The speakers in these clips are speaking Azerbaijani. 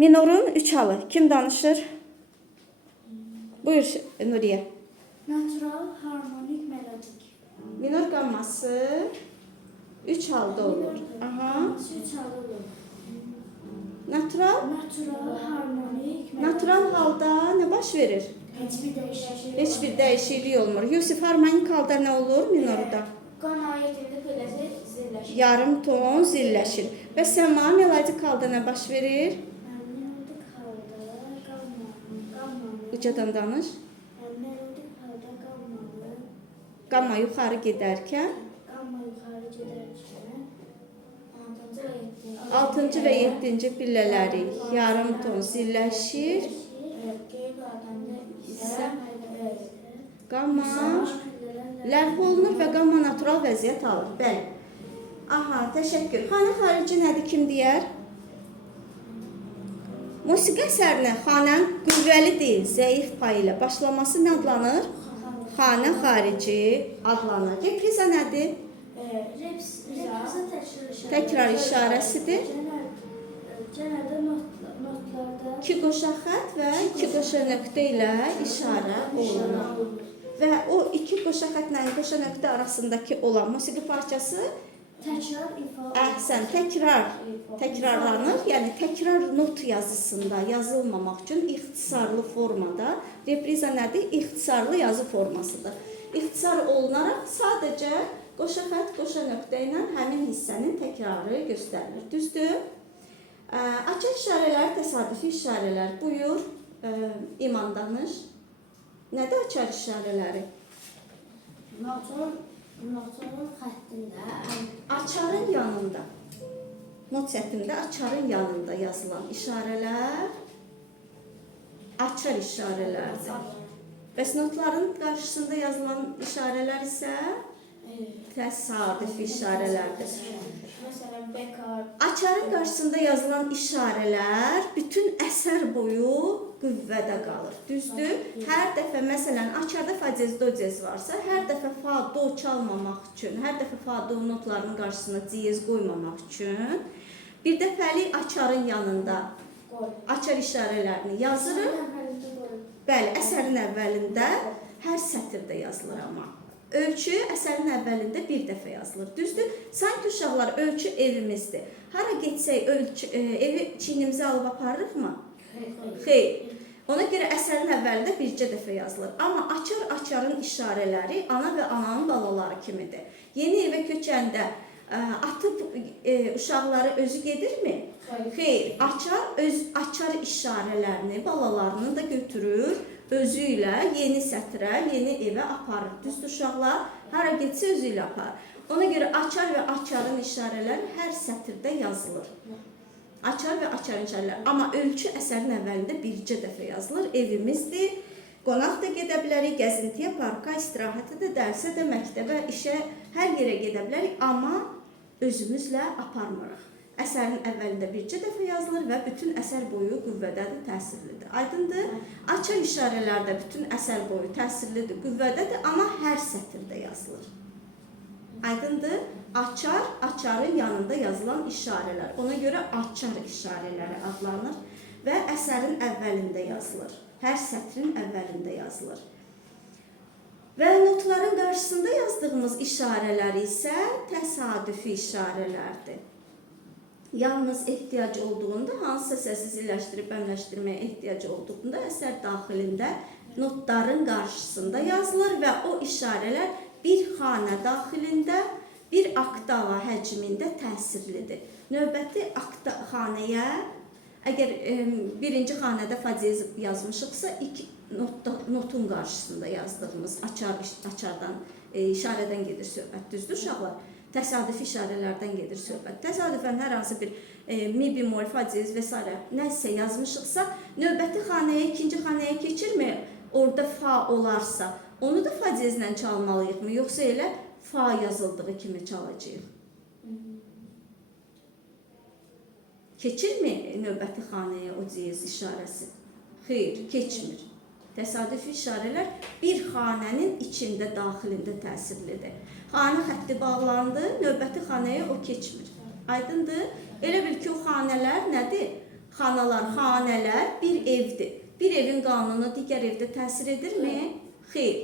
Minorun 3 halı. Kim danışır? Buyur Nuriye. Natural, harmonik, melodik. Minor qamması 3 halda olur. Aha. Üç halı olur. Natural. Natural, harmonik, melodik. Natural halda ne baş verir? Hiçbir değişiklik. Hiçbir değişiklik olmur. Yusuf, harmonik halda ne olur minorda? Qana yetirli pələsi zilləşir. Yarım ton zilləşir. Və səma melodik halda ne baş verir? Melodik halda qalmalı. Ucadan danış. Melodik halda qalmalı. Qamma yuxarı gedərkən Qamma yuxarı gedərkən 6-cı və 7-ci pillələri yarım ton zilləşir. Qeyb adamda isə Qamma ləğv olunur və qamma natural vəziyyət alır. Bəli. Aha, təşəkkür. Xanə xarici nədir, kim deyər? Musiqi əsərinə xanənin qüvvəli deyil, zəif payı ilə başlaması nə adlanır? Xanə xarici adlanır. Repriza nədir? repriza Təkrar işarəsidir. Genelde notlarda 2 qoşa xətt və 2 qoşa nöqtə ilə işarə olunur. Və o 2 qoşa xəttlə qoşa nöqtə arasındakı olan musiqi parçası təkrar ifadə. əhsən təkrarlanır. Yəni təkrar not yazısında yazılmamaq üçün ixtisarlı formada repriza nədir? İxtisarlı yazı formasıdır. İxtisar olunaraq sadəcə qoşa xətt, qoşa nöqtə ilə həmin hissənin təkrarı göstərilir. Düzdür? Açar işarələr, təsadüfi işarələr. Buyur, İman danış. Nədir açar işarələri? Notun xəttində Açarın yanında, not sətində açarın yanında yazılan işarələr açar işarələrdir. Bəs notların qarşısında yazılan işarələr isə təsadüfi işarələrdir. məsələn bekar, Açarın qarşısında yazılan işarələr bütün əsər boyu qüvvədə qalır. Düzdür? Hər dəfə məsələn açarda fa cez do cez varsa, hər dəfə fa do çalmamaq üçün, hər dəfə fa do notlarının qarşısına cez qoymamaq üçün bir dəfəlik açarın yanında açar işarələrini yazırıq. Bəli, əsərin əvvəlində hər sətirdə yazılır amma. Ölçü əsərin əvvəlində bir dəfə yazılır. Düzdür? Sanki uşaqlar ölçü evimizdir. Hara getsək evi çiynimizə alıb aparırıqmı? Xeyr. Ona görə əsərin əvvəlində bircə dəfə yazılır. Amma açarın işarələri ana və ananın balaları kimidir. Yeni evə köçəndə atıb uşaqları özü gedirmi? Xeyr. Açar işarələrini, balalarını da götürür. Özü ilə yeni sətrə, yeni evə aparır. Düzdür uşaqlar? Hara getsə özü ilə aparır. Ona görə açar və açarın işarələri hər sətirdə yazılır. Açar və açarın işarələri. Amma ölçü əsərin əvvəlində bircə dəfə yazılır. Evimizdir. Qonaq da gedə bilərik, gəzintiyə, parka, istirahətə də, dərsə də, məktəbə, işə, hər yerə gedə bilərik. Amma özümüzlə aparmırıq. Əsərin əvvəlində bircə dəfə yazılır və bütün əsər boyu qüvvədədir, təsirlidir. Aydındır? Açar işarələr də bütün əsər boyu təsirlidir, qüvvədədir, amma hər sətirdə yazılır. Aydındır? Açarın yanında yazılan işarələr. Ona görə açar işarələri adlanır və əsərin əvvəlində yazılır. Hər sətrin əvvəlində yazılır. Və notların qarşısında yazdığımız işarələr isə təsadüfi işarələrdir. Yalnız ehtiyac olduğunda, hansısa səsi zilləşdirib əmləşdirməyə ehtiyac olduğunda əsər daxilində notların qarşısında yazılır və o işarələr bir xanə daxilində, bir oktava həcmində təsirlidir. Növbəti xanəyə, əgər birinci xanədə fa cez yazmışıqsa, notun qarşısında yazdığımız açardan, işarədən gedir söhbət. Düzdür uşaqlar? Təsadüfi işarələrdən gedir söhbət. Təsadüfən hər hansı bir mi bemol, fa cez və s. nəsə yazmışıqsa, növbəti xanəyə, ikinci xanəyə keçirmi? Orada fa olarsa, onu da fa cezlə çalmalıyıq mı? Yoxsa elə fa yazıldığı kimi çalacağıq? Keçirmi növbəti xanəyə o cez işarəsi? Xeyr, keçmir. Təsadüfi işarələr bir xanənin içində, daxilində təsirlidir. Xanə xətti bağlandı, növbəti xanəyə o keçmir. Aydındır? Elə bil ki, o xanələr nədir? Xanalar, xanələr bir evdir. Bir evin qanunu digər evdə təsir edirmi? Xeyr.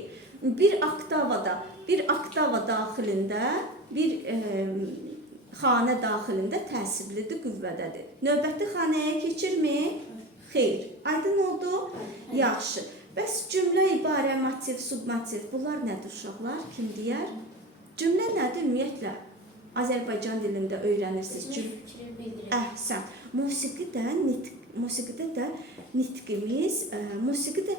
Bir oktava daxilində, bir xanə daxilində təsirlidir, qüvvədədir. Növbəti xanəyə keçirmi? Xeyr. Aydın oldu? Yaxşı. Bəs cümlə, ibarə, motiv, submotiv, bunlar nədir uşaqlar? Kim deyər? Cümlə nədir ümumiyyətlə? Azərbaycan dilində öyrənirsiniz. Fikri bildirir. Əhsən. Musiqi də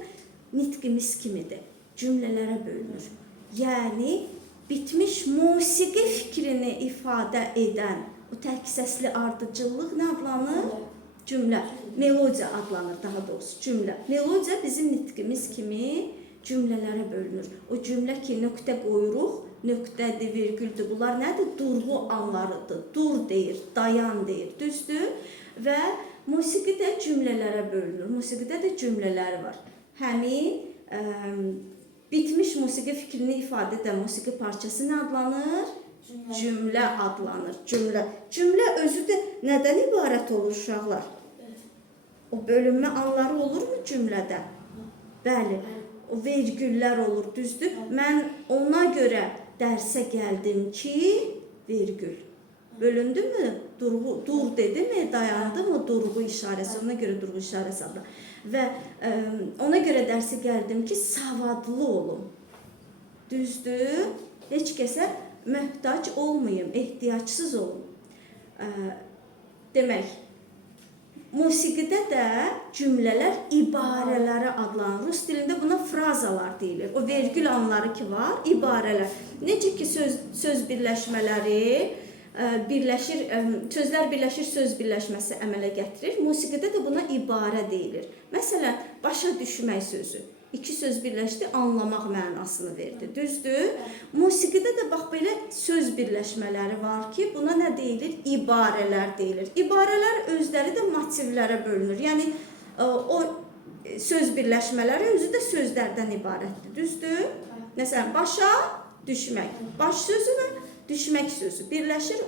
nitqimiz kimidir. Cümlələrə bölünür. Yəni bitmiş musiqi fikrini ifadə edən o tərk səsli ardıcıllıq nə adlanır? Cümlə. Melodiya adlanır daha doğrusu. Cümlə. Melodiya bizim nitqimiz kimi cümlələrə bölünür. O cümlə ki, nöqtə qoyuruq, nöqtədir, virgüldür. Bunlar nədir? Durğu anlarıdır. Dur deyir, dayan deyir. Düzdür? Və musiqi də cümlələrə bölünür. Musiqidə də cümlələri var. Həmin bitmiş musiqi fikrini ifadə edən musiqi parçası nə adlanır? Cümlə adlanır. Cümlə özü də nədən ibarət olur uşaqlar? O bölünmə anları olurmu cümlədə? Bəli. O vergüllər olur, düzdür? Mən ona görə dərsə gəldim ki, vergül. Bölündü mü? Dur dedi mi? Dayandı mı? Durğu işarəsi. Ona görə durğu işarəsi adlanır. Və ona görə dərsə gəldim ki, savadlı olum. Düzdür? Heç kəsə möhtac olmayım, ehtiyacsız olum. Demək, musiqidə də cümlələr ibarələrə adlanır. Rus dilində buna frazalar deyilir. O vergül anları ki var, ibarələr. Necə ki söz birləşmələri birləşir, sözlər birləşir, söz birləşməsi əmələ gətirir. Musiqidə də buna ibarə deyilir. Məsələn, başa düşmək sözü. İki söz birləşdi, anlamaq mənasını verdi. Düzdür? Musiqidə də bax belə söz birləşmələri var ki, buna nə deyilir? İbarələr deyilir. İbarələr özləri də motivlərə bölünür. Yəni, o söz birləşmələri özü də sözlərdən ibarətdir. Düzdür? Məsələn, başa düşmək. Baş sözü və düşmək sözü birləşir,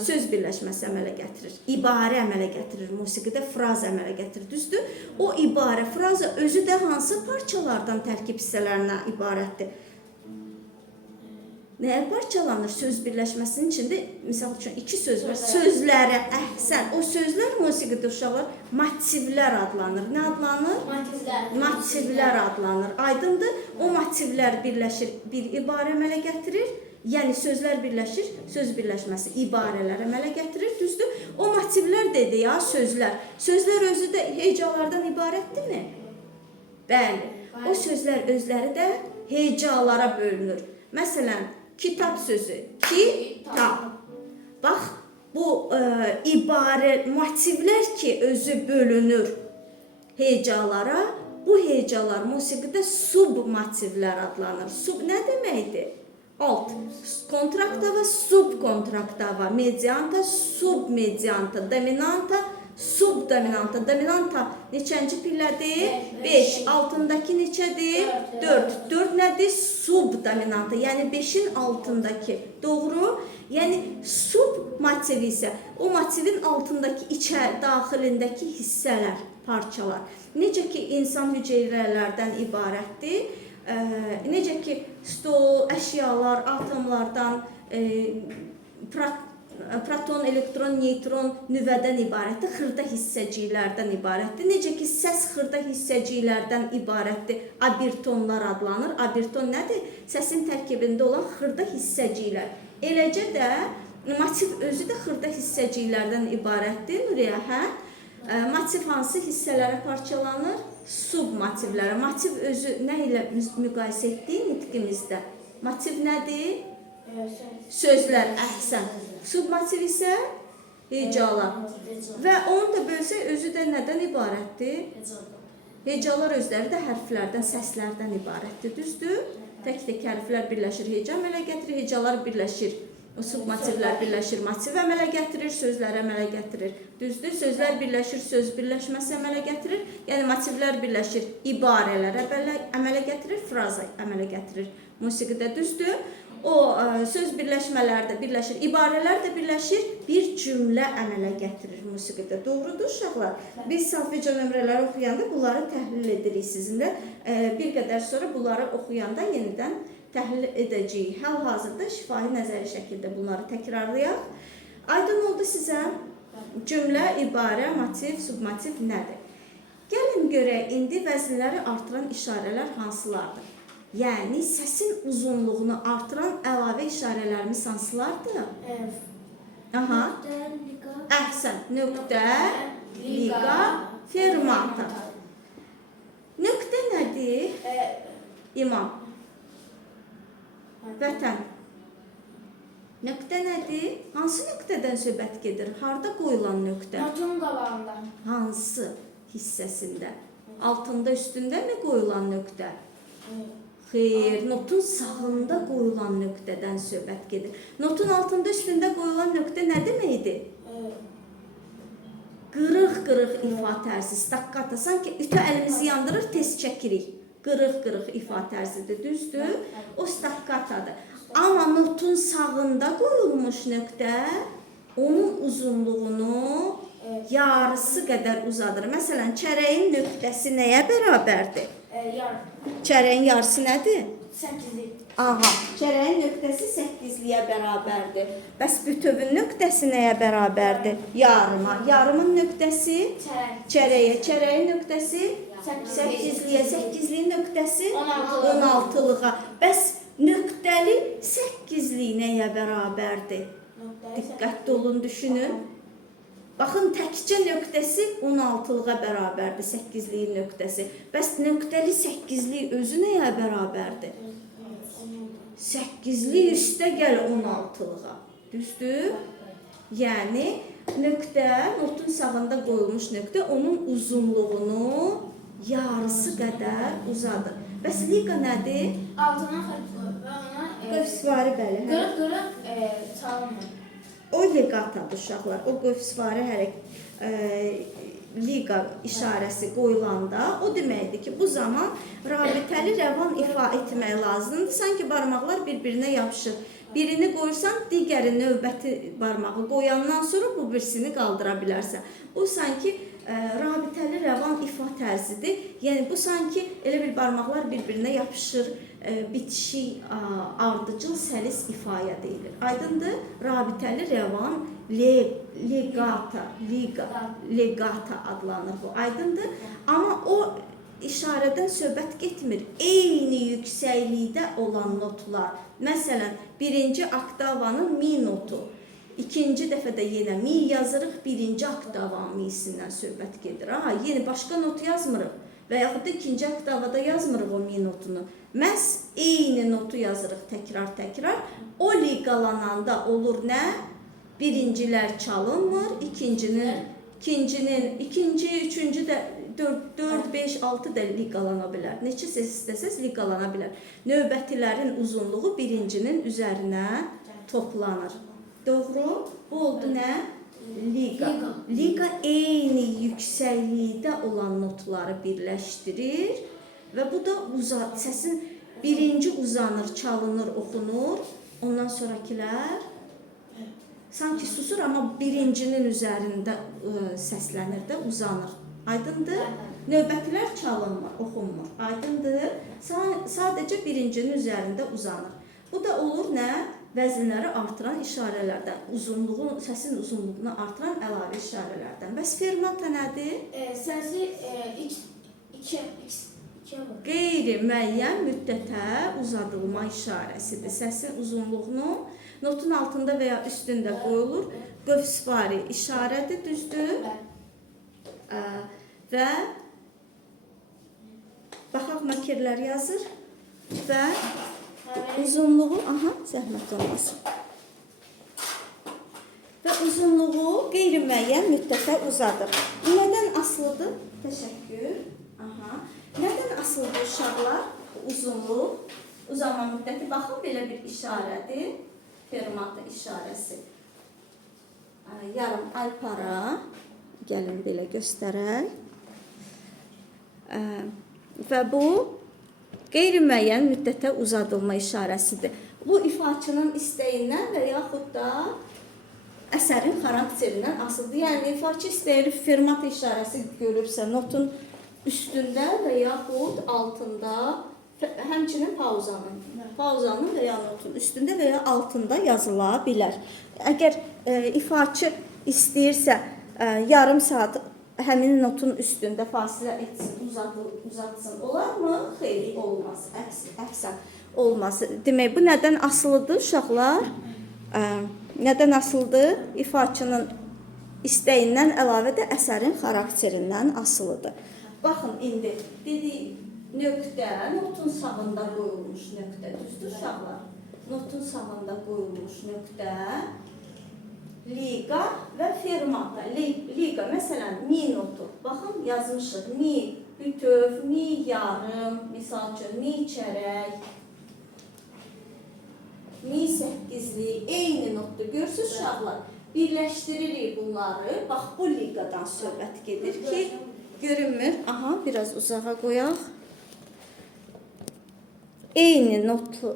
söz birləşməsi əmələ gətirir. İbarə əmələ gətirir, musiqidə fraz əmələ gətirir. Düzdür? O ibarə, fraza özü də hansı parçalardan tərkib hissələrinə ibarətdir? Nəyə parçalanır? Söz birləşməsinin içində, misal üçün, iki söz var. Sözlərə, əhsən. O sözlər musiqidə uşaqlar motivlər adlanır. Nə adlanır? Motivlər adlanır. Aydındır? O motivlər birləşir, bir ibarə əmələ gətirir. Yəni sözlər birləşir, söz birləşməsi ibarələr əmələ gətirir, düzdür? O motivlər dedi ya, sözlər. Sözlər özü də hecalardan ibarətdirmi? Bəli. O sözlər özləri də hecalara bölünür. Məsələn, kitab sözü. Kitab. Bax, bu ibarə, motivlər ki özü bölünür hecalara, bu hecalar musiqidə submotivlər adlanır. Sub nə deməkdir? Alt. Kontraktava, subkontraktava, medianta, submedianta, dominanta, subdominanta. Dominanta neçənci pillədir? 5. Altındakı neçədir? 4. 4 nədir? Subdominanta. Yəni 5-in altındakı. Doğru? Yəni submotiv isə o motivin altındakı, daxilindəki hissələr, parçalar. Necə ki, insan hüceyrələrdən ibarətdir. Necə ki, stol, əşyalar, atomlardan, proton, elektron, neytron nüvədən ibarətdir, xırda hissəciklərdən ibarətdir. Necə ki, səs xırda hissəciklərdən ibarətdir, abirtonlar adlanır. Abirton nədir? Səsin tərkibində olan xırda hissəciklər. Eləcə də motiv özü də xırda hissəciklərdən ibarətdir. Nuriyə, hə? Motiv hansı hissələrə parçalanır? Submotivlərə. Motiv özü nə ilə müqayisə etdik nitqimizdə? Motiv nədir? Sözlər, əhsən. Submotiv isə hecalar. Və onu da bölsək, özü də nədən ibarətdir? Hecalar özləri də hərflərdən, səslərdən ibarətdir. Düzdür? Tək-tək hərflər birləşir, heca əmələ gətirir, hecalar birləşir. O submotivlər birləşir, motiv əmələ gətirir, sözlər əmələ gətirir. Düzdür? Sözlər birləşir, söz birləşməsi əmələ gətirir. Yəni motivlər birləşir, ibarələr əmələ gətirir, fraza əmələ gətirir. Musiqidə düzdür? O söz birləşmələri də birləşir, ibarələr də birləşir, bir cümlə əmələ gətirir musiqidə. Doğrudur uşaqlar? Biz solfejo nömrələri oxuyanda bunları təhlil edirik sizinlə. Bir qədər sonra bunları oxuyanda yenidən təhlil edəcəyik. Hal-hazırda şifahi nəzəri şəkildə bunları təkrarlayaq. Aydın oldu sizə? Cümlə, ibarə, motiv, submotiv nədir? Gəlin görək, indi vəznləri artıran işarələr hansılardır? Yəni, səsin uzunluğunu artıran əlavə işarələrimiz hansılardır? Aha. Əhsən. Nöqtə, liqa, fermata. Nöqtə nədir? İmam. Vətən. Nöqtə nədir? Hansı nöqtədən söhbət gedir? Harda qoyulan nöqtə? Notun qabağında. Hansı hissəsində? Altında, üstündə mi qoyulan nöqtə? Xeyr, notun sağında qoyulan nöqtədən söhbət gedir. Notun altında, üstündə qoyulan nöqtə nə deməkdir? Qırıq-qırıq ifa tərzi, stakkata. Sanki ütü əlimizi yandırır, tez çəkirik. Qırıq-qırıq ifa tərzidir, düzdür? O stakkatadır. Amma notun sağında qoyulmuş nöqtə onun uzunluğunu yarısı qədər uzadır. Məsələn, çərəyin nöqtəsi nəyə bərabərdir? Çərəyin yarısı nədir? 8'lik. Aha, çərəyin nöqtəsi 8-liyə bərabərdir. Bəs bütövün nöqtəsi nəyə bərabərdir? Yarıma. Yarımın nöqtəsi çərəyə. Çərəyin nöqtəsi 8-liyə. 8-liyin nöqtəsi 16-lığa. Bəs nöqtəli 8-lik nəyə bərabərdir? Diqqətli olun, düşünün. Baxın, təkcə nöqtəsi 16-lığa bərabərdir, 8-liyin nöqtəsi. Bəs nöqtəli 8-lik özü nəyə bərabərdir? 8-lik üstə gəl 16-lığa. Düzdür? Yəni, nöqtə, notun sağında qoyulmuş nöqtə onun uzunluğunu yarısı qədər uzadır. Bəs liqa nədir? Altına xətt qoyub və ona Qövsvari, bəli. qırıq-qırıq çalınmır. O legatadır uşaqlar. O qövsvari liqa işarəsi qoyulanda o deməkdir ki, bu zaman rabitəli rəvan ifa etmək lazımdır. Sanki barmaqlar bir-birinə yapışır. Birini qoyursan, digəri növbəti barmağı qoyandan sonra bu birisini qaldıra bilərsən. O sanki rabitəli rəvan ifa tərzidir. Yəni, bu sanki elə bir barmaqlar bir-birinə yapışır, bitişik, ardıcıl, səlis ifaya deyilir. Aydındır? Rabitəli rəvan legata adlanır bu. Aydındır? Amma o işarədən söhbət getmir. Eyni yüksəklikdə olan notlar. Məsələn, birinci oktavanın mi notu. İkinci dəfədə yenə mi yazırıq, birinci oktavanın misindən söhbət gedir. Yeni başqa not yazmırıq və yaxud da ikinci oktavada yazmırıq o mi notunu. Məhz eyni notu yazırıq təkrar-təkrar. O liqalananda olur nə? Birincilər çalınmır, ikinci, üçüncü də 4, 5, 6 da liqalana bilər. Neçə səs istəsəz liqalana bilər. Növbətilərin uzunluğu birincinin üzərinə toplanır. Doğru? Bu oldu nə? Liqa. Liqa eyni yüksəklikdə olan notları birləşdirir və bu da səsin birinci uzanır, çalınır, oxunur. Ondan sonrakilər sanki susur, amma birincinin üzərində səslənir də, uzanır. Aydındır? Növbətilər çalınmır, oxunmur. Aydındır? Sadəcə birincinin üzərində uzanır. Bu da olur nə? Vəzinləri artıran işarələrdən, səsin uzunluğunu artıran əlavə işarələrdən. Bəs fermata nədir? Səsi Qeyri-müəyyən müddətə uzadılma işarəsidir. Səsin uzunluğunu notun altında və ya üstündə qoyulur. Qövsvari işarədir, düzdür? Və baxaq makirlər yazır və uzunluğu, zəhmət olmasın. Və uzunluğu qeyri-müəyyən müddətə uzadır. Nədən asılıdır? Təşəkkür. Nədən asılıdır uşaqlar? Uzunluq, uzanma müddəti. Baxın, belə bir işarədir. Fermata işarəsi. Yarım alpara. Gəlin belə göstərək. Və bu qeyri-müəyyən müddətə uzadılma işarəsidir. Bu ifaçının istəyindən və yaxud da əsərin xarakterindən asılıdır. Yəni ifaçı istəyir fermat işarəsi görürsə notun üstündə və yaxud altında, həmçinin pauzanın və ya notun üstündə və ya altında yazıla bilər. Əgər ifaçı istəyirsə yarım saat həmin notun üstündə fasilə etsin, uzatsın, olarmı? Xeyr, olmaz. Əhsən, olmaz. Demək, bu nədən asılıdır uşaqlar? Nədən asılıdır? İfaçının istəyindən əlavə də əsərin xarakterindən asılıdır. Baxın, indi dedik, nöqtə, notun sağında qoyulmuş nöqtə, düzdür uşaqlar? Notun sağında qoyulmuş nöqtə, liqa və fermata. Liqa, məsələn, mi notu. Baxın, yazmışıq. Mi bütöv, mi yarım, misal üçün, mi çərək, mi səkkizlik, eyni notdur. Görürsünüz uşaqlar, birləşdiririk bunları. Bax, bu liqadan söhbət gedir ki, görünmür. Aha, biraz uzağa qoyaq. Eyni notu,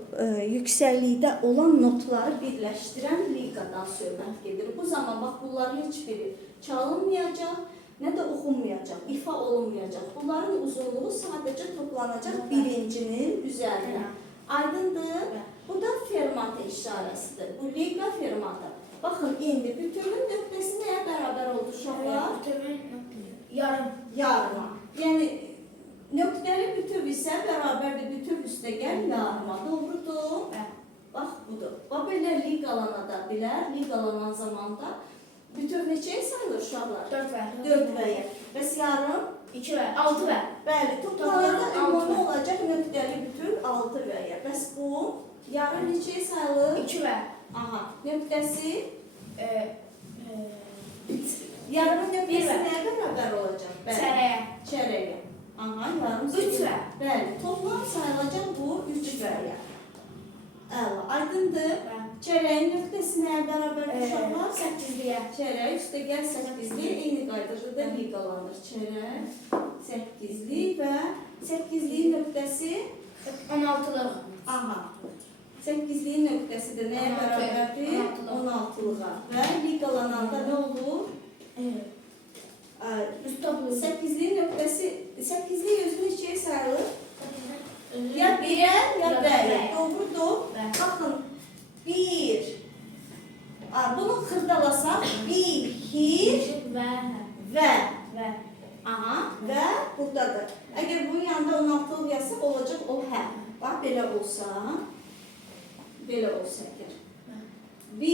yüksəklikdə olan notları birləşdirən liqadan söhbət gedir. Bu zaman bax, bunların heç biri çalınmayacaq, nə də oxunmayacaq, ifa olunmayacaq. Bunların uzunluğu sadəcə toplanacaq birincinin üzərinə. Aydındır? Bu da fermata işarəsidir. Bu liqa fermata. Baxın, indi bütövün nöqtəsi nəyə bərabər oldu uşaqlar? Yarım. Yarıma. Yəni, nöqtəli bütöv isə bərabərdir bütöv üstə gəl yarıma. Doğrudur? Bax, budur. Bax, belə liqalana da bilər. Liqalanan zamanda bütöv neçəyə sayılır uşaqlar? 4 vəyə. Bəs yarım? 2 və 6 və. Bəli, toplamada ümumi olacaq nöqtəli bütöv 6 vəyə. Bəs bu yarım neçəyə sayılır? 2 və. Aha, nöqtəsi? Yarımın nöqtəsi nəyə bərabər olacaq? Çərəyə. Çərəyə. Aha, yarım 3 və. Bəli, toplam sayılacaq bu 3 vəyə. Əla, aydındır. Çərəyin nöqtəsi nəyə bərabərdir uşaqlar? 8-liyə. Çərək üstə gəl 8-li, eyni qaydada da liqalanır. Çərək, 8-li və 8-liyin nöqtəsi 16-lıq. aha. 8-liyin nöqtəsi də nəyə bərabərdir? 16-lığa. Və liqalananda nə olur? Üst toplu. 8-liyin nöqtəsi, 8-li özü neçəyə sayılır? Ya 1-ə, ya bəyə. Doğrudur. Baxın, 1. Bunu xırdalasaq, 1, hir və. Aha, və buradadır. Əgər bunun yanında 16-lıq yazsaq, olacaq o hə. Bax, belə olsa əgər. 1,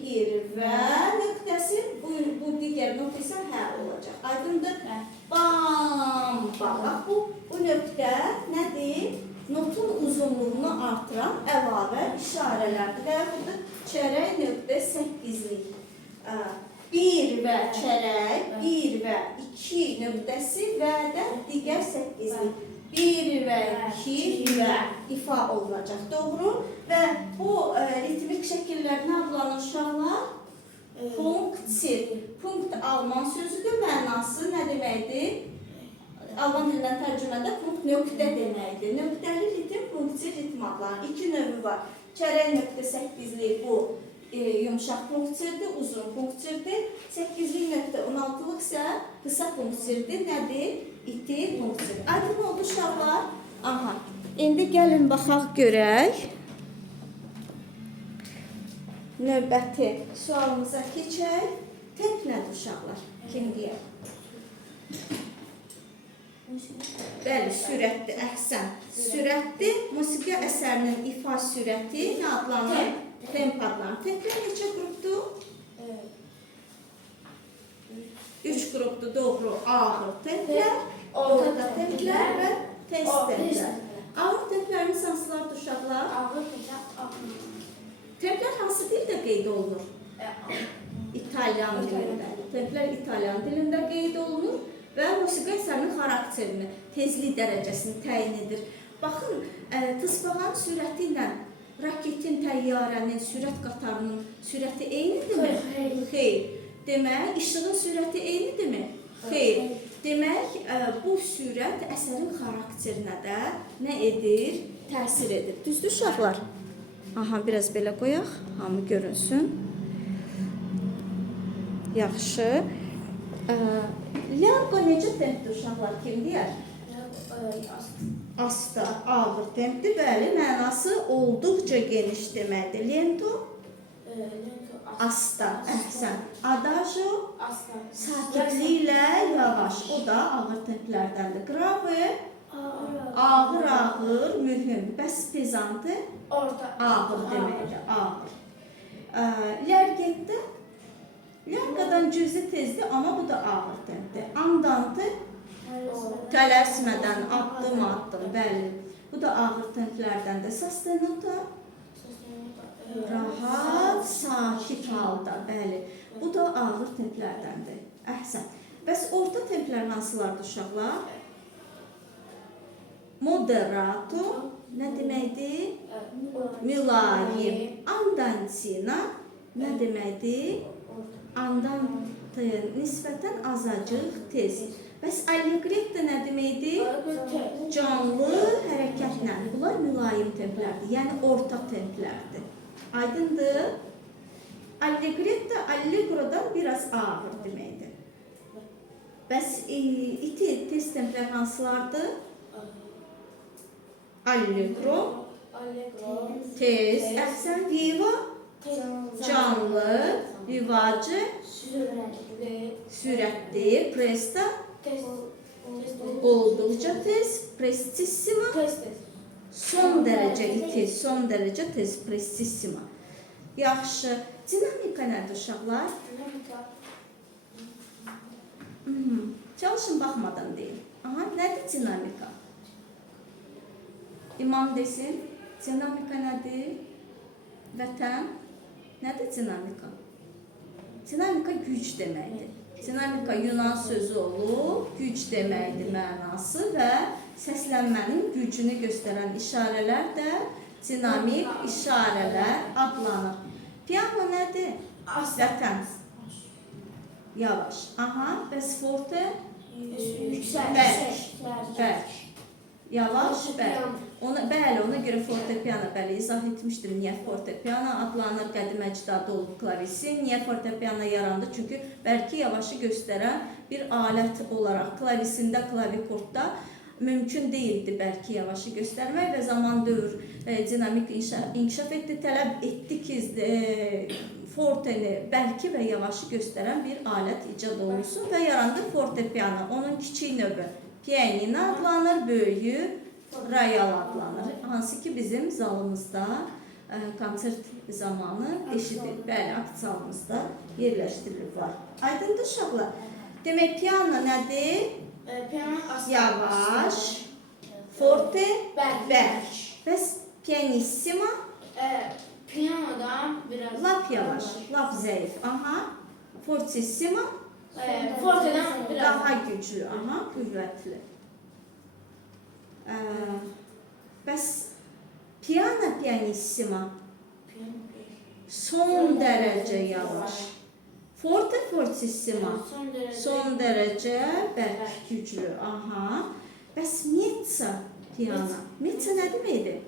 hir və nöqtəsi, bu digər nöqtə isə hə olacaq. Aydındır? Bam, bax, bu nöqtə nədir? Notun uzunluğunu artıran əlavə işarələrdir. Və yaxud da çərək nöqtə 8-lik. 1 və çərək, 1 və 2 nöqtəsi və də digər 8-lik. 1 və 2 və ifa olunacaq. Doğru? Və bu ritmik şəkillər nə adlanır uşaqlar? Punktir. Punkt alman sözüdür. Mənası nə deməkdir? Alman dilindən tərcümədə punkt nöqtə deməkdir. Nöqtəli ritm, punktir ritm adlanır. 2 növü var. Çərək nöqtə 8-lik bu yumşaq punktirdir, uzun punktirdir. 8-lik nöqtə 16-lıq isə qısa punktirdir. Nədir? İti punktir. Aydın oldu uşaqlar? Aha. İndi gəlin baxaq görək. Növbəti sualımıza keçək. Temp nədir uşaqlar? Kim deyər? Bəli, sürətdir, əhsən. Sürətdir, musiqi əsərinin ifa sürəti nə adlanır? Temp adlanır. Templər neçə qrupdur? 3 qrupdur, doğru. Ağır templər, orta templər və tez templər. Ağır templərimiz hansılardır uşaqlar? Ağır templər. Templər hansı dildə qeyd olunur? İtalyan dilində. Templər İtalyan dilində qeyd olunur və musiqi əsərinin xarakterini, tezlik dərəcəsini təyin edir. Baxın, tısbağanın sürəti ilə raketin, təyyarənin, sürət qatarının sürəti eynidirmi? Xeyr. Demək, işığın sürəti eynidirmi? Xeyr. Demək, bu sürət əsərin xarakterinə də nə edir? Təsir edir. Düzdür uşaqlar? Aha, biraz belə qoyaq, hamı görünsün. Yaxşı. Lərqa necə tempdir uşaqlar, kim deyər? Asta, ağır tempdir, bəli, mənası olduqca geniş deməkdir. Lento, asta, əhsən. Adagio, sakitliklə yavaş, o da ağır templərdəndir. Grave, ağır, mühüm. Bəs pesante, ağır deməkdir, ağır. Lərgətdə, lərqadan cüzi tezdir, amma bu da ağır tempdir. Andante, tələsmədən, addım, bəli. Bu da ağır templərdəndir. Sostenuta, rahat, sakit halda, bəli. Bu da ağır templərdəndir. Əhsən. Bəs orta templər hansılardır uşaqlar? Moderato, nə deməkdir? Mülayim. Andantina, nə deməkdir? Andantaya nisbətən azacıq, tez. Bəs allegretto nə deməkdir? Canlı, hərəkətlə. Bunlar mülayim templərdir, yəni orta templərdir. Aydındır? Allegretto, allegrodan biraz ağır deməkdir. Bəs iti tez templər hansılardır? Allegro, tez, əhsən, viva, canlı, vivace, sürətli, presta, olduqca tez, prestissima, son dərəcə iti, son dərəcə tez, prestissima. Yaxşı, dinamika nədir uşaqlar? Çalışın, baxmadan deyin. Aha, nədir dinamika? İmam desin, dinamika nədir? Vətən, nədir dinamika? Dinamika güc deməkdir. Dinamika Yunan sözü olub, güc deməkdir mənası və səslənmənin gücünü göstərən işarələr də dinamik işarələr adlanır. Piano nədir? Vətən. Yavaş. Aha, bəs forte? Bərk. Yavaş, bərk. Bəli, ona görə fortepiano, bəli, izah etmişdim, niyə fortepiano adlanır, qədim əcdadı olub klavisin, niyə fortepiano yarandı? Çünki bəlkə yavaşı göstərən bir alət olaraq klavisində, klavikordda mümkün deyildi bəlkə yavaşı göstərmək və zaman dövr dinamik inkişaf etdi, tələb etdi ki, forteni bəlkə və yavaşı göstərən bir alət icad olunsun və yarandı fortepiano. Onun kiçik növü pianino adlanır, böyüyü royal adlanır. Hansı ki bizim zalımızda konsert zamanı eşidir. Bəli, akt zalımızda yerləşdirilir var. Aydındır uşaqlar. Demək, piano nədir? Yavaş, forte, bərk. Bəs pianissima? Pianodan biraz Lap yavaş, lap zəif. Aha. Fortissima? Fortedan biraz Daha güclü, aha, qüvvətli. Bəs pianissima son dərəcə yavaş. Forte, fortissima son dərəcə bərk, güclü. Aha. Bəs mezza piano. Mezza nə deməkdir?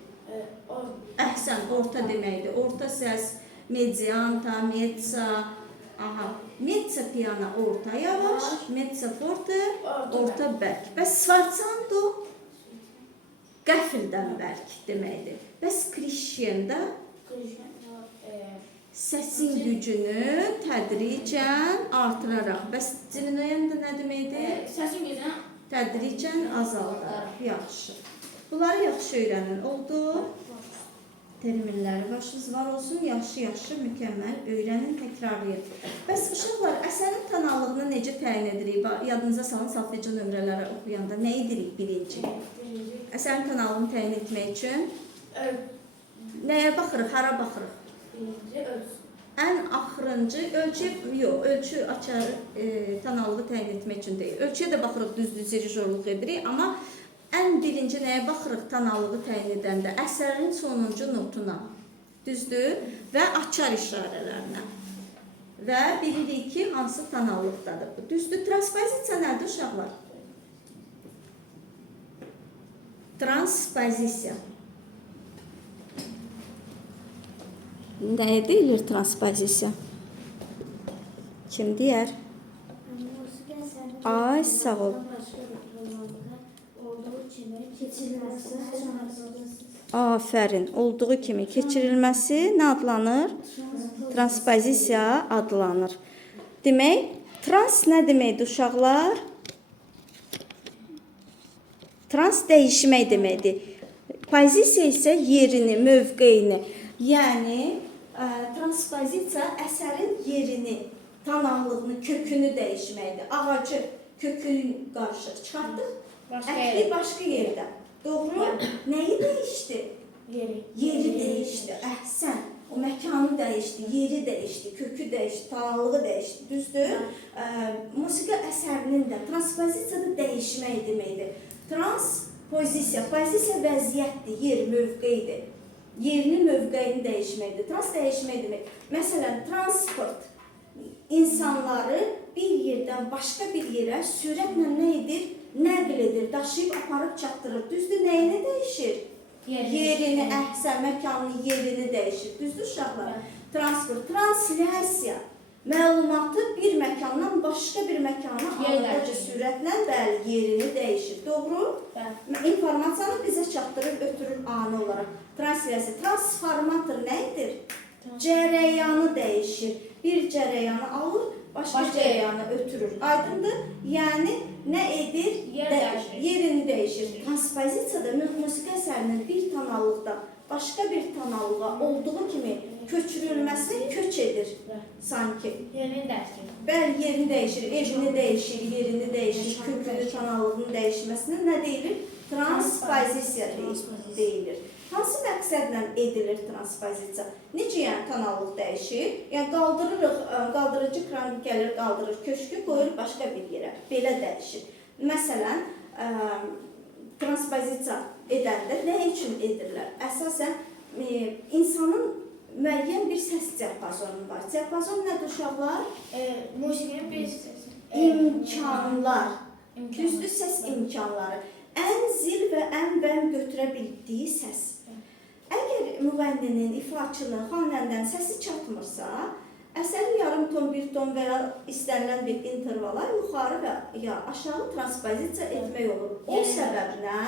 Əhsən, orta deməkdir. Orta səs, medianta, mezza. Aha. Mezza piano orta yavaş, mezza forte, orta bərk. Bəs sforzando qəfildən bərk deməkdir. Bəs crescendo səsin gücünü tədricən artıraraq. Bəs diminuendo nə deməkdir? Səsin gücünü Tədricən azaldaraq. Yaxşı. Bunları yaxşı öyrənin. Oldu. Terminləri başınız var olsun. Yaxşı, mükəmməl öyrənin, təkrarlayın. Bəs uşaqlar, əsərin tonallığını necə təyin edirik? Yadınıza salın, salfeca nömrələri oxuyanda nə edirik birinci? Əsərin tonallığını təyin etmək üçün nəyə baxırıq, hara baxırıq? Ən axırıncı ölçü açarı tonallığı təyin etmək üçün deyil. Ölçüyə də baxırıq, düzdür, dirijorluq edirik, amma ən birinci nəyə baxırıq tonallığı təyin edəndə? Əsərin sonuncu notuna, düzdür, və açar işarələrinə. Və bilirik ki, hansı tonallıqdadır bu. Düzdür, transpozisiya nədir uşaqlar? Transpozisiya. Nəyə deyilir transpozisiya? Kim deyər? Ay, sağ ol. Afərin. Olduğu kimi keçirilməsi nə adlanır? Transpozisiya adlanır. Demək, trans nə deməkdir uşaqlar? Trans dəyişmək deməkdir. Pozisiya isə yerini, mövqeyini. Yəni, transpozisiya əsərin yerini, tanaqlığını, kökünü dəyişməkdir. Ağacı, kökünü qarışıq çıxartdıq. Əkli başqa yerdə. Doğru? Nəyi dəyişdi? Yeri dəyişdi. Əhsən. O məkanı dəyişdi, yeri dəyişdi, kökü dəyişdi, tanaqlığı dəyişdi. Düzdür? Musiqi əsərinin də transpozisiyada dəyişmək deməkdir. Transpozisiya, pozisiya vəziyyətdir, yer, mövqeydir. Yerini, mövqeyini dəyişməkdir. Trans dəyişmək demək. Məsələn, transport insanları bir yerdən başqa bir yerə sürətlə nə edir? Nəql edir, daşıyıb, aparıb çatdırır. Düzdür, nəyini dəyişir? Yerini, əhsən, məkanını, yerini dəyişir. Düzdür, uşaqlar? Transport, translyasiya. Məlumatı bir məkandan başqa bir məkana aldıqca sürətlə yerini dəyişir. Doğru? İnformasiyanı bizə çatdırır, ötürür ani olaraq. Translyasiya, transformator nədir? Cərəyanı dəyişir. Bir cərəyanı alır, başqa cərəyanı ötürür. Aydındır? Yəni, nə edir? Yerini dəyişir. Transpozisiyada musiqi əsərinin bir tanalıqdan başqa bir tanalığa olduğu kimi köçürülməsini köç edir sanki. Yerini dəyişir. Bəli, yerini dəyişir, evini dəyişir, yerini dəyişir, kökünü, tanalığını dəyişməsini nə deyilir? Transpozisiya deyilir. Hansı məqsədlə edilir transpozisiya? Necə yəni tanalıq dəyişir? Yəni qaldırırıq, qaldırıcı kran gəlir, qaldırır, köşkü qoyur başqa bir yerə. Belə dəyişir. Məsələn, transpozisiya edəndə nə üçün edirlər? Əsasən, insanın müəyyən bir səs diapazonu var. Diapazon nədir uşaqlar? Musiqinin bir səsi. İmkanlar. Düzdür, səs imkanları. Ən zil və ən bəm götürə bildiyi səs. Əgər müğənninin, ifaçının, xanəndən səsi çatmırsa, əsəri yarım ton, bir ton və ya istənilən bir intervala yuxarı və ya aşağı transpozisiya etmək olur. O səbəblə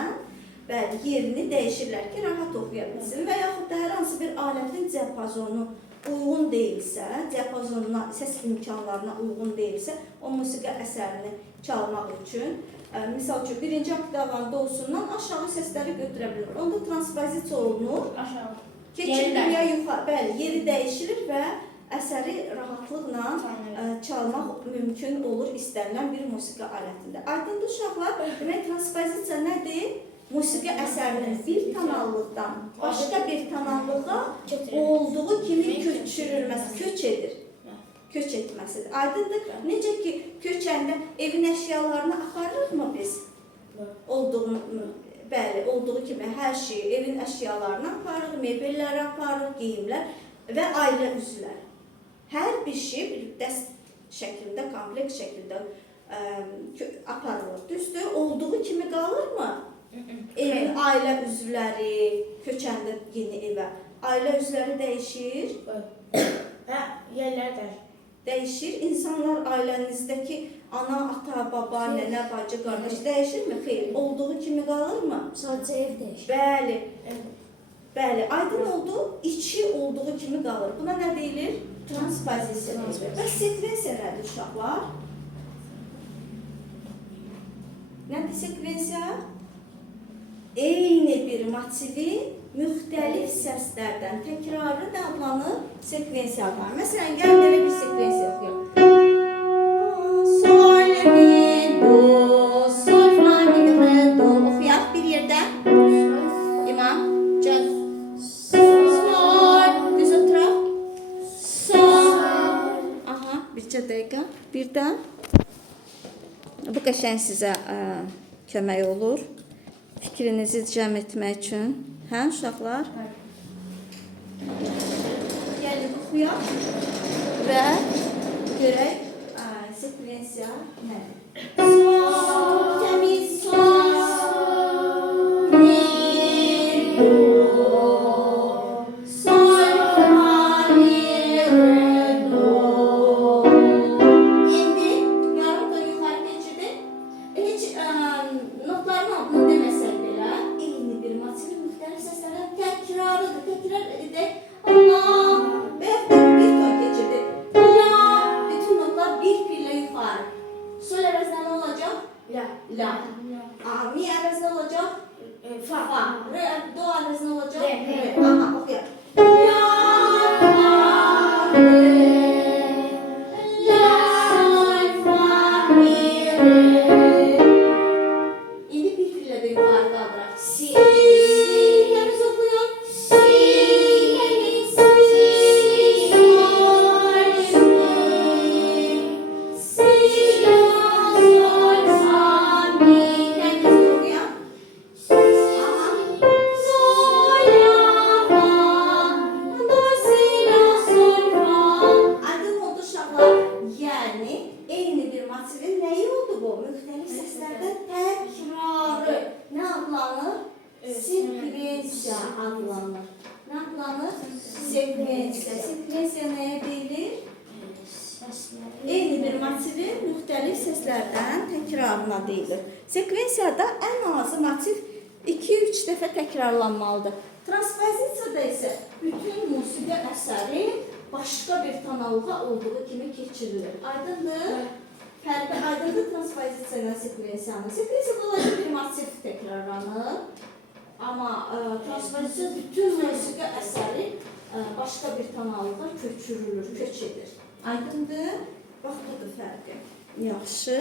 bəli, yerini dəyişirlər ki, rahat oxuya bilsin və yaxud da hər hansı bir alətin diapazonu uyğun deyilsə, diapazonuna, səs imkanlarına uyğun deyilsə, o musiqi əsərini çalmaq üçün, misal üçün, birinci oktavanda olsundan aşağı səsləri götürə bilir. Onda transpozisiya olunur, keçirilir ya yuxarı, bəli, yeri dəyişilir və əsəri rahatlıqla çalmaq mümkün olur istənilən bir musiqi alətində. Aydındır uşaqlar, demək transpozisiya nədir? Musiqi əsərinin bir tanallıqdan başqa bir tanallığa olduğu kimi köçürülməsi, köç edir. Köç etməsidir. Aydındır. Necə ki, köçəndə evin əşyalarını aparırıq mı biz? Bəli, olduğu kimi hər şeyi, evin əşyalarını aparırıq, mebelləri aparırıq, geyimlər və ailə üzvləri. Hər bir şey bir dəst şəklində, kompleks şəkildə aparılır. Düzdür, olduğu kimi qalır mı? Evin ailə üzvləri, köçəndə yeni evə, ailə üzvləri dəyişir. Yerləri dəyişir. Dəyişir. İnsanlar ailənizdəki ana, ata, baba, nənə, bacı, qardaş dəyişirmi? Xeyr. Olduğu kimi qalırmı? Sadəcə ev dəyişir. Bəli. Bəli. Aydın oldu, içi olduğu kimi qalır. Buna nə deyilir? Transpozisiya deyilir. Və sekvensiya nədir uşaqlar? Nədir sekvensiya? Eyni bir motivin müxtəlif səslərdən təkrarı da adlanır sekvensiya adlanır. Məsələn, gəlin belə bir sekvensiya oxuyaq. Sol, mi, do, sol, fa, mi, re, do. Oxuyaq bir yerdə. İmam, cəz. Sol, düz oturaq. Sol. Aha, bircə dəqiqə. Bir də. Bu qəşəng sizə kömək olur. Fikrinizi cəm etmək üçün. Hə, uşaqlar? Gəlin, oxuyaq və görək sekvensiya nədir? Sol, təmiz, sol, mi, do, sol, fa, notların adını deməsək belə, eyni bir motivin müxtəlif səslərdən təkrarıdır. Təkrar edək. Allah, bir ton keçirdi. La, bütün notlar bir pillə yuxarı. Sol əvəzində nə olacaq? La. La. Mi əvəzində olacaq? Fa. Fa. Re, do əvəzində olacaq? Re. Aha, oxuyaq. La, fa, re. La, fa, mi, re. İndi bir pillə də yuxarı qaldıraq. Si. Təmiz oxuyun. Si. Təmiz. Si. Sol, si. Si, la, sol, fa, mi. Təmiz oxuyaq. Aha. Sol, la, fa. Do, si, la, sol, fa. Aydın oldu uşaqlar. Yəni, eyni bir motivin nəyi oldu bu? Müxtəlif səslərdə təkrarı. Nə adlanır? Sekvensiya adlanır. Nə adlanır? Sekvensiya. Sekvensiya nəyə deyilir? Eyni bir motivin müxtəlif səslərdən təkrarına deyilir. Sekvensiyada ən azı motiv 2-3 dəfə təkrarlanmalıdır. Transpozisiyada isə bütün musiqi əsəri başqa bir tonallığa olduğu kimi keçirilir. Aydındır? Fərqi aydındır transpozisiya ilə sekvensiyanın. Sekvensiyada olacaq bir motiv təkrarlanır. Amma transpozisiya bütün musiqi əsəri başqa bir tonallığa köçürülür, köç edir. Aydındır? Bax, budur fərqi. Yaxşı.